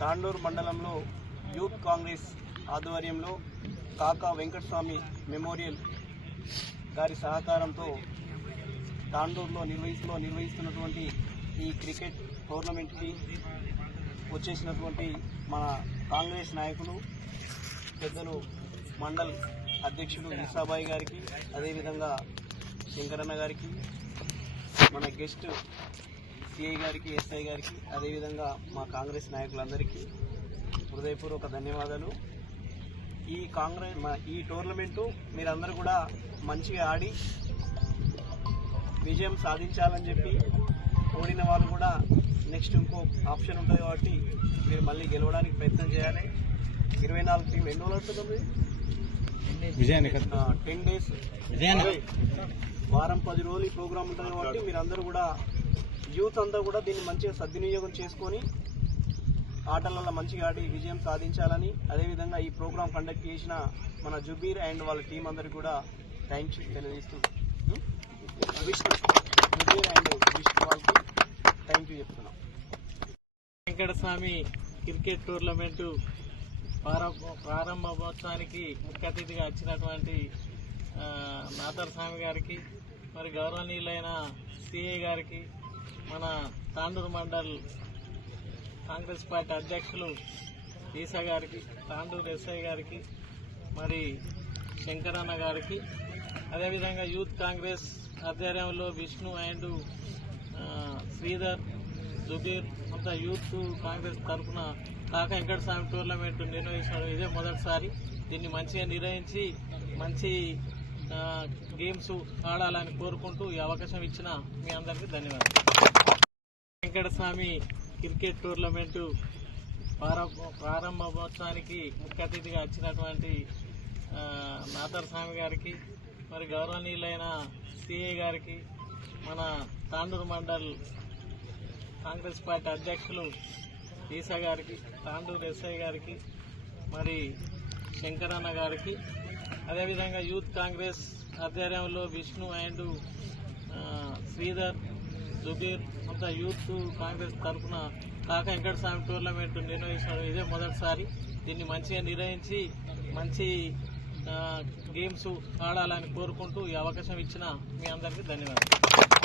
తాండూరు మండలంలో యూత్ కాంగ్రెస్ ఆధ్వర్యంలో కాకా వెంకటస్వామి మెమోరియల్ గారి సహకారంతో తాండూరులో నిర్వహిస్తున్నటువంటి ఈ క్రికెట్ టోర్నమెంట్కి వచ్చేసినటువంటి మన కాంగ్రెస్ నాయకులు పెద్దలు మండల్ అధ్యక్షులు ఈసాబాయి గారికి, అదేవిధంగా శంకరన్న గారికి, మన గెస్ట్ సిఐ గారికి, ఎస్ఐ గారికి, అదేవిధంగా మా కాంగ్రెస్ నాయకులందరికీ హృదయపూర్వక ధన్యవాదాలు. ఈ టోర్నమెంటు మీరందరూ కూడా మంచిగా ఆడి విజయం సాధించాలని చెప్పి, ఓడిన వాళ్ళు కూడా నెక్స్ట్ ఇంకో ఆప్షన్ ఉంటుంది కాబట్టి మీరు మళ్ళీ గెలవడానికి ప్రయత్నం చేయాలి. 24 టీం ఎన్ని రోజులు అవుతుంది? 10 డేస్, వారం 10 రోజులు ఈ ప్రోగ్రామ్ ఉంటుంది కాబట్టి మీరందరూ కూడా యూత్ అంతా కూడా దీన్ని మంచిగా సద్వినియోగం చేసుకొని ఆటలలో మంచిగా ఆడి విజయం సాధించాలని, అదేవిధంగా ఈ ప్రోగ్రాం కండక్ట్ చేసిన మన జుబీర్ అండ్ వాళ్ళ టీం అందరికీ కూడా థ్యాంక్స్ తెలియజేస్తూ జుబీర్ అండ్ విష్ణు వాళ్ళకి థ్యాంక్ యూ చెప్తున్నాం. వెంకటస్వామి క్రికెట్ టోర్నమెంటు ప్రారంభోత్సవానికి ముఖ్య అతిథిగా వచ్చినటువంటి నాదర్ స్వామి గారికి, మరి గౌరవనీయులైన సిఐ గారికి, మన తాండూరు మండల్ కాంగ్రెస్ పార్టీ అధ్యక్షులు ఈసా గారికి, తాండూరు ఎస్ఐ గారికి, మరి శంకరన్న గారికి, అదేవిధంగా యూత్ కాంగ్రెస్ ఆధ్వర్యంలో విష్ణు అండ్ శ్రీధర్, జుబీర్ అంతా యూత్ కాంగ్రెస్ తరఫున కాకా వెంకటస్వామి టోర్నమెంట్ నిర్వహించడం ఇదే మొదటిసారి. దీన్ని మంచిగా నిర్వహించి మంచి గేమ్స్ ఆడాలని కోరుకుంటూ ఈ అవకాశం ఇచ్చిన మీ అందరికీ ధన్యవాదాలు. వెంకటస్వామి క్రికెట్ టోర్నమెంటు ప్రారంభోత్సవానికి ముఖ్య అతిథిగా వచ్చినటువంటి నాదర్ స్వామి గారికి, మరి గౌరవనీయులైన సిఐ గారికి, మన తాండూరు మండల్ కాంగ్రెస్ పార్టీ అధ్యక్షులు ఈసా గారికి, తాండూరు ఎస్ఐ గారికి, మరి శంకరన్న గారికి, అదేవిధంగా యూత్ కాంగ్రెస్ ఆధ్వర్యంలో విష్ణు అండ్ శ్రీధర్, జుబీర్ అంతా యూత్ కాంగ్రెస్ తరఫున కాకా వెంకటస్వామి టోర్నమెంట్ నిర్వహించడం ఇదే మొదటిసారి. దీన్ని మంచిగా నిర్వహించి మంచి గేమ్స్ ఆడాలని కోరుకుంటూ ఈ అవకాశం ఇచ్చిన మీ అందరికీ ధన్యవాదాలు.